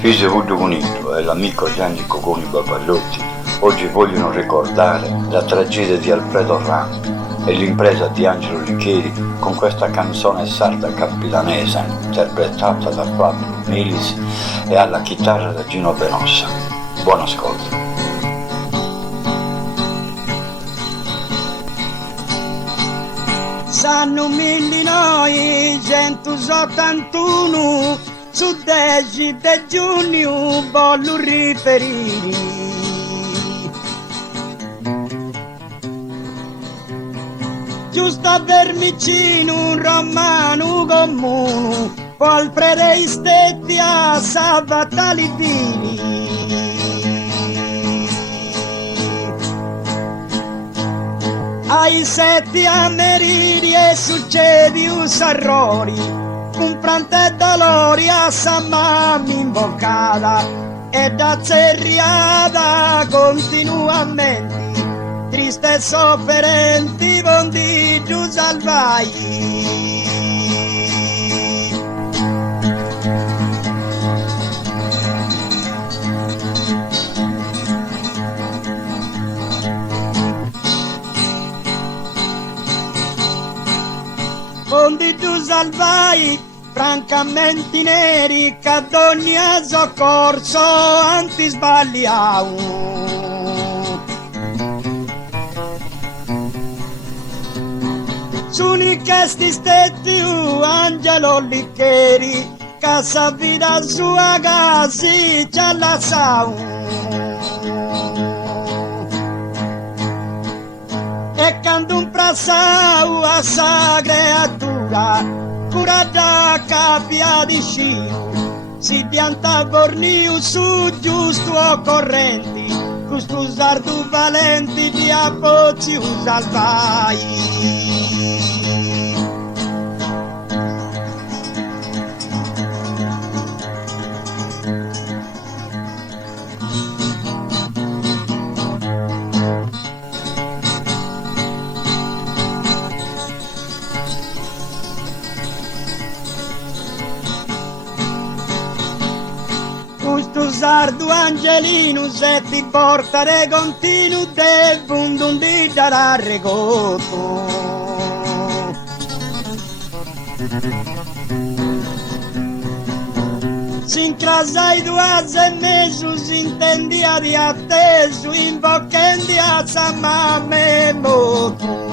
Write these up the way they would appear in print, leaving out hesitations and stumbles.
Figlio Vudo Bonito e l'amico Gianni Coconi Baballotti oggi vogliono ricordare la tragedia di Alfredo Ram e l'impresa di Angelo Licheri con questa canzone sarda campidanese interpretata da Fabio Melis e alla chitarra da Gino Benossa. Buon ascolto. Sanno 1981 su 10 di giugno voglio riferire giusto a Vermicino un romano comune poi predeistetti a Sabatali Vini. Ai 7 ameriri e succedi un sarrori, un prante dolori a San Mamma imboccata e da zerriata continuamente, triste e sofferenti bondi giù salvai. Bondi giù salvai, francamente neri, che ad ogni soccorso anti sbagliau. Sono chiesti stetti Angelo Licheri, che sa vita sua casi ci allassau. E quando un prassau a sa creatura, cura da capia di scio, si pianta borniu su giusto correnti, questo sardo valenti di appozzi salvai. Questo sardo Angelino se ti porta de continuo del fondo di dare regotto. Si incrasa i 2 mesi, si intendia di atteso, in bocchendi a San Mamma moto.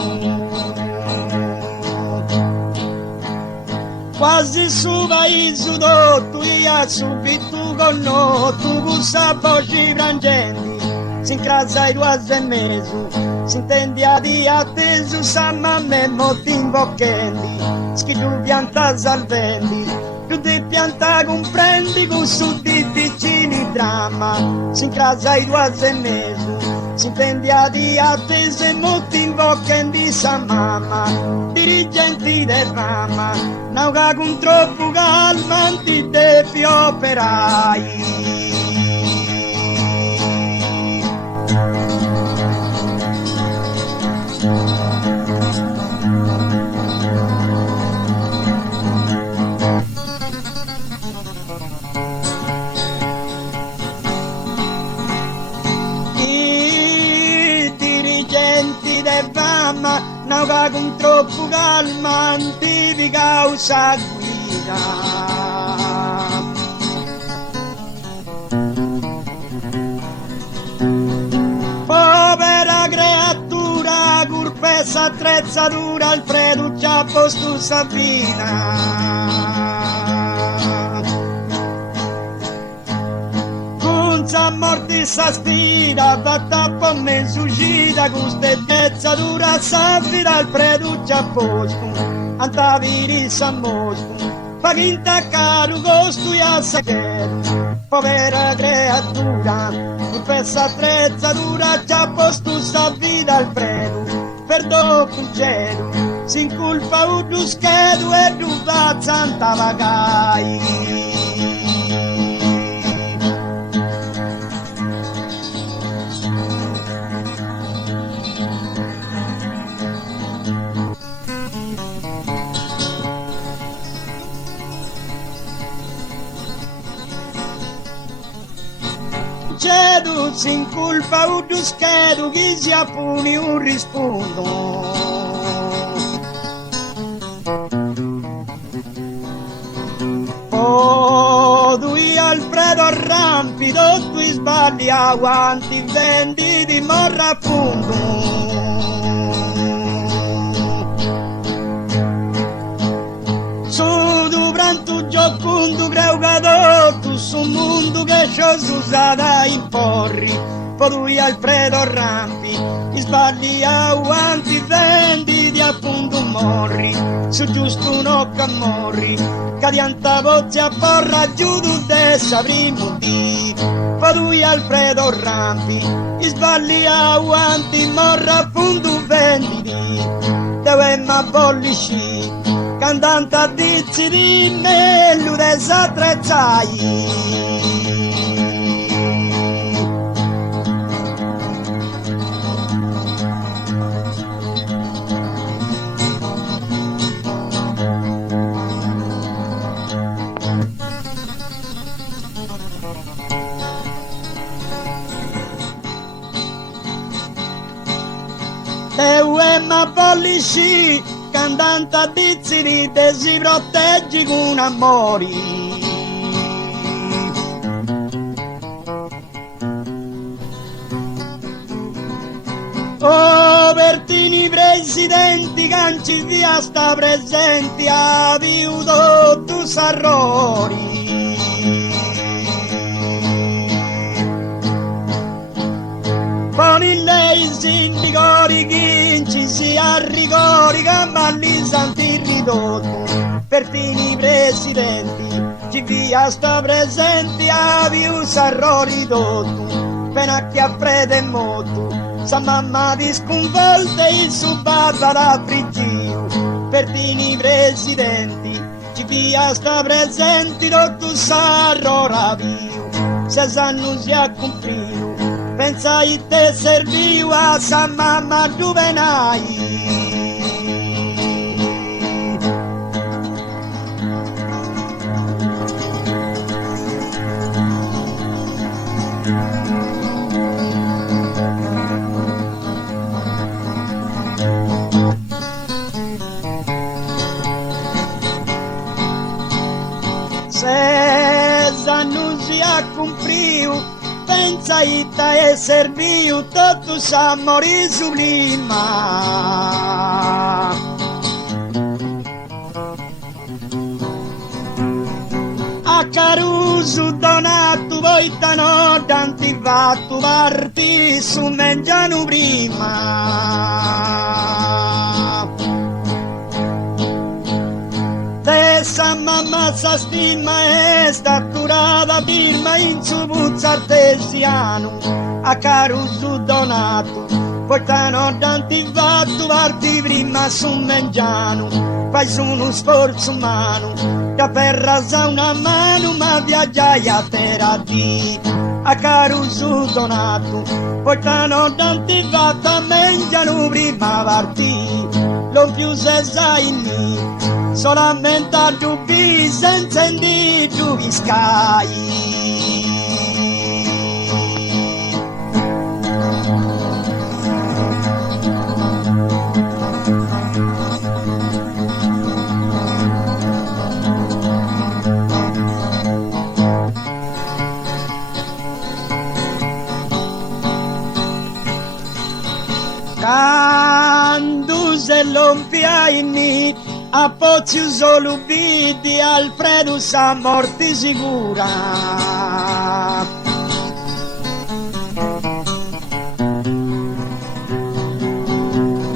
Quasi su vai sudotto, io subito con no, tu bussa voci frangenti, si incrasa i 2 mesi, si intendia di atteso, San Mamma moto in bocchendi, schitto pianta salvendi, più di pianta comprendi con su di vicini dramma, si incrasa i 2 mesi, si intendia di attese molti in bocca di San Mamma, dirigenti del Rama, nauga con troppo calmanti de più operai. Nauga con troppo calmanti di causa guida. Povera creatura, curpessa attrezzatura, Alfredo già posto Sabina. A morti sa sfida, fatta per me suicida, con stettezza dura s'affida al preduccia a posto, antaviri sa mosco, fa finta caro costo e a sacchero, povera creatura, con questa attrezzatura già posto sa vita al predu, per dopo il cielo, si inculpa un duschedo e ruba santa vagai. si inculpa un duschedo chi si appuni un rispondo. Podui Alfredo Rampido, tu sbagli aguanti, vendi di morra appunto. Punto creo che tu su un mondo che c'ho usata in porri, poi Alfredo Rampi, sbagli avanti, vendi di appunto morri, su giusto un occhio a morri, che dianta pozzi a porra giù tu tessa primo di, poi Alfredo Rampi, sbagli avanti, morra appunto vendi di, dove ma bollisci. Cantante a dizi di me, l'udes attrezzai. Deue ma bollisci, cantante a dizzini, te si proteggi con amori. Oh, Bertini presidenti, canci via sta presenti, ha viuto tu s'arrori. Poni lei sindicori chi si arricori, camballi santi ridotto, Bertini presidenti, ci via sta presenti, a viu sarò ridotto, pena che affrede molto, sa mamma di sconvolte, il suo babba da frigio, Bertini presidenti, ci via sta presenti, tutto sarò raviu, se sanno si ha compiuto. Pensai te serviu a sa mamma dove nai. Se non si ha compiuto, pensa ita e serviu, tutto sa morì sublima. A Caruso donato, voi tano tanti vattu parti su mengiano prima. Tessa mamma sa stima e staturata firma in su puzza artesiano, a Caruso donato, portano tanti vattu parti prima su mengiano, fai su uno sforzo umano, da per rasa una mano ma viaggiai a terra di, a Caruso donato, portano tanti vattu a mengiano prima partì, non più se sai ni. Solamente a dubbi senza indizio sky. Quando se l'ompiai a Pozio solo vidi Alfredo sa morti sicura.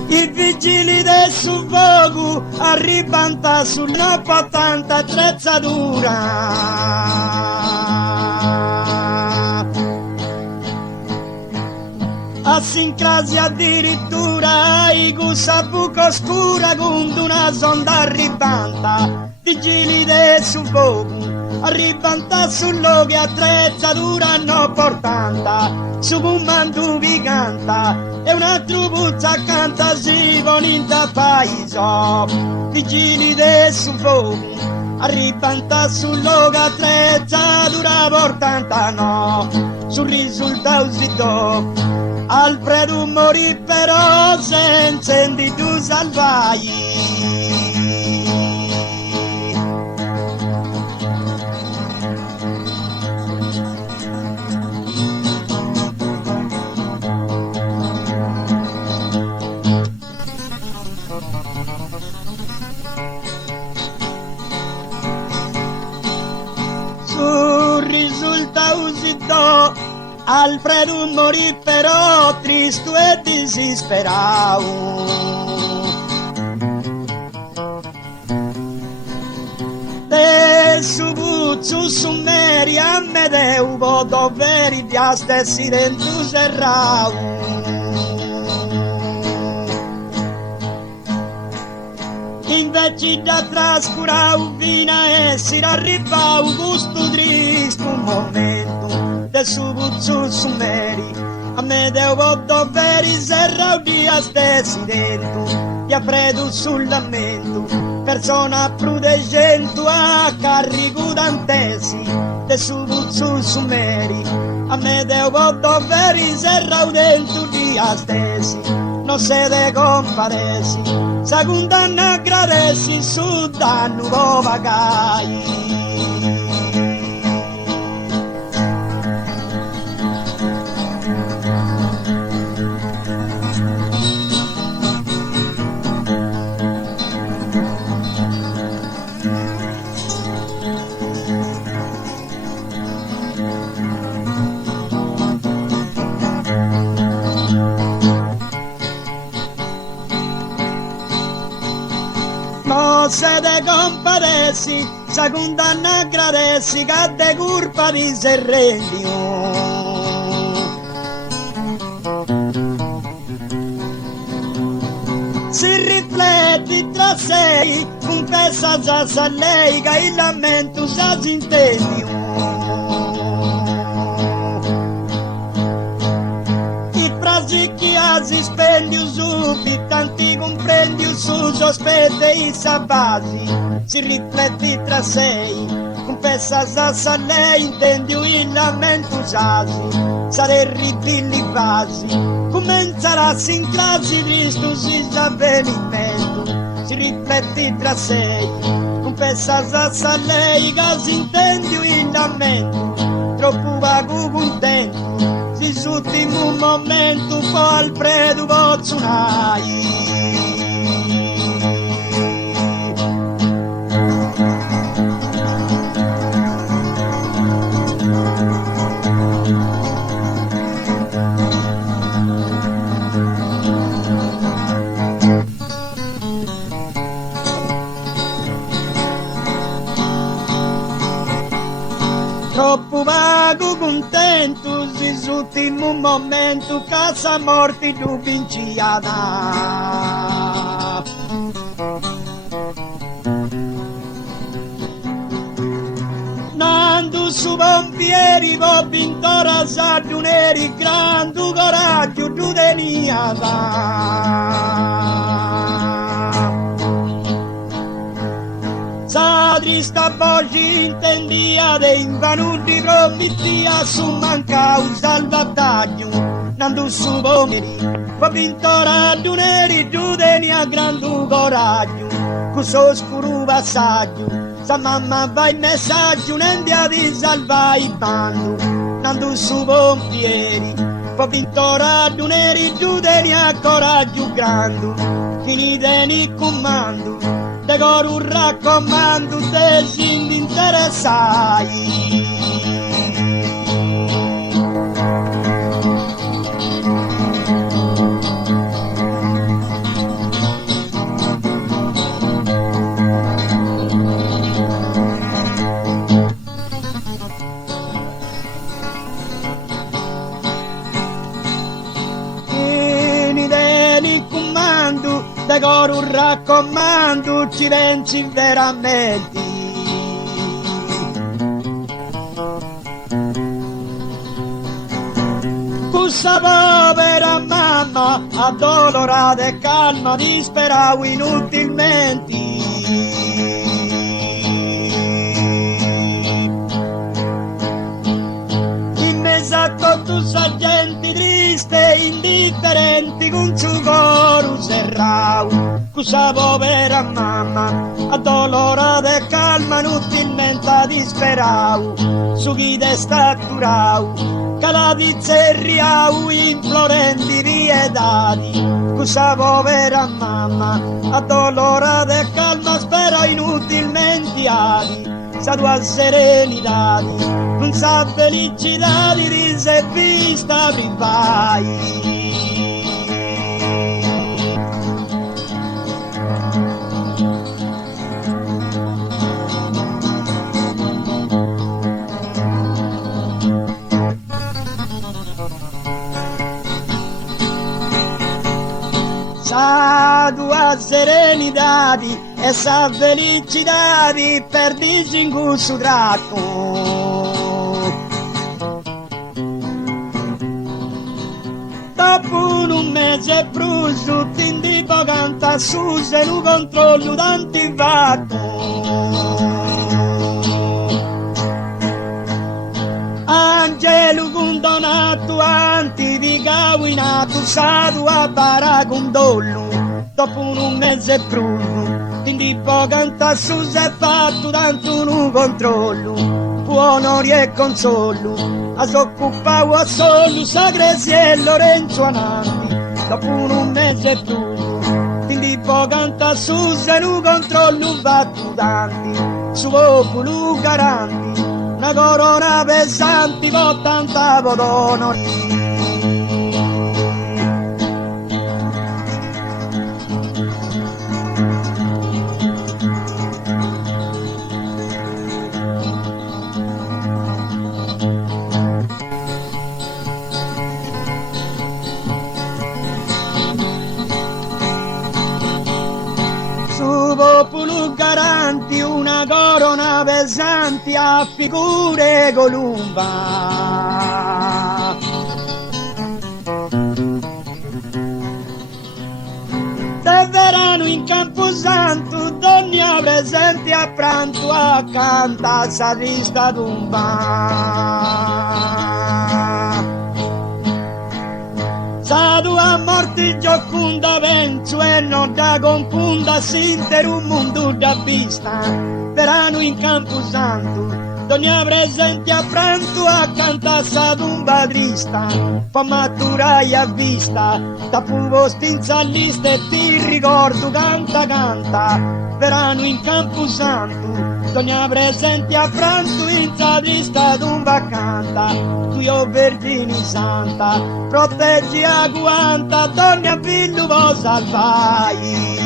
I vigili del suffoco arrivano sulla patente attrezzatura. A sincrasi addirittura i gusa buco scura con una sonda arrivanta, vigili del suffoco arrivanta sul luogo attrezzatura no portanta, su comando vi canta e un altro puzza canta si con in paese, vigili del suffoco arrivanta sul luogo attrezzatura portanta no. sul risultato si do. Alfredo morì però senza di tu salvai. Sul risultato si do. Alfredo morì però tristo e disperato. E su buzzu su meri a medeu doveri di a stessi dentro serrau. Invece da trascurau vina e si arrivau gusto tristo un momento. De su buzzu su meri a me devo doveri serra dia stessi dentro di Alfredo sul lamento persona prudegento a carico d'antesi de su buzzu su meri a me devo doveri serra dentro dia stessi non se de comparesi seconda n'aggradesi su danno vagai. No se de compadesi, seconda n'aggradesi, che de curpa di serrendio. Si rifletti tra sé, confessa a lei che il lamento sa s'intendio. I frasi che si spendio subito, tanti comprendi su sospette i sabasi, si rifletti tra sé, confessa a lei, intendi il lamento sasi, sare ritilli vasi, comincerà a sinclasi Cristo si avvenimento, si rifletti tra sé, confessa a lei che si intendi il lamento, troppo vago contento, si s'ultimo momento poi Alfredo Bozzunai. Troppo vago contento, si s'ultimo momento casa morti tu vinciata. Nando su pompieri, vo pintora sardiuneri, grande coraggio tu teniata. Sa trista voce intendia de invanuti promettia su manca un salvataggio nando su pomeri va pintora duneri tu tenia grande coraggio questo oscuro passaggio sa mamma va in messaggio un'endia di salva il bando nando su pompieri va pintora duneri tu tenia coraggio grande finite in comando de coro un raccomando te si interessai. De coro un raccomando ci pensi veramente. Questa povera mamma addolorata e calma disperavo inutilmente. In mezzo a sa gente triste, indifferenti, con su coro serrau. Cusa povera mamma, addolorata e calma, inutilmente disperau. Su chi te sta curau, calati zerriau, implorenti pietati. Cusa povera mamma, addolorata e calma, spera inutilmente adi. Sa tua serenità, non sa felicità di risa e vista privai. Sa tua serenità e sa felicità perdici in questo tratto. Dopo un mese brucio ti tipo canta su se non controllo tanti fatto. Angelo condonato antificato in atto sa tua paracondollo. Dopo un mese brucio quindi può cantare su se fatto tanto non controllo, buono e consolo, a s'occupavo a solo Sagresi e Lorenzo Anandi, dopo un mese tu, quindi può cantare su se non controllo fatto tanti, su popolo garanti, una corona pesante po' tanta d'onore. Popolo garanti, una corona pesante a figure columba. De verano in Camposanto, donne presenti a pranzo accanto a sa trista tomba. Sa tua morte giocunda penso e non da confunda s'intero un mondo da vista. Verano in Camposanto, donne presenti a pranzo accanto a sa tomba trista. Fa maturai a vista, da posto in salista e ti ricordo canta canta. Verano in Camposanto, donne presenti a pranzo in sa trista tomba canta. Tu io Vergine Santa, proteggi a quanta donna figlio può salvai.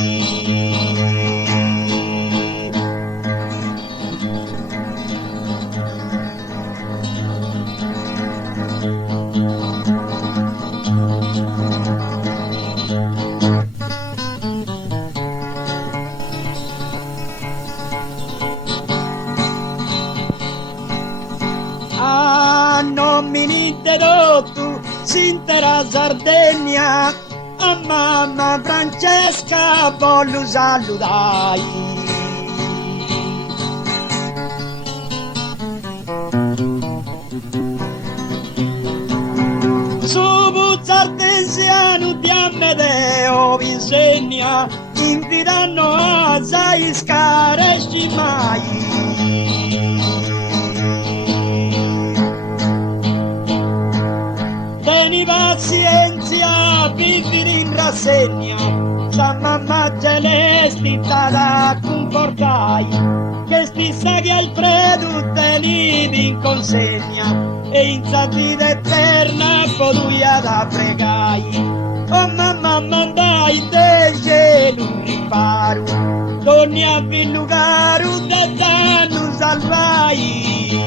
Non mi interrotto, s'intera Sardegna, a mamma Francesca voglio salutare. Su Puzza Artesiano di Amedeo vi insegna, invitano a Zaiscare mai. Tieni pazienza, vivi in rassegna, sa mamma celesti da confortai, che stessa che Alfredo tenivi in consegna, e in satira eterna potuia da pregai. Oh mamma mandai te cielo un riparo, torni a villucare da danno salvai.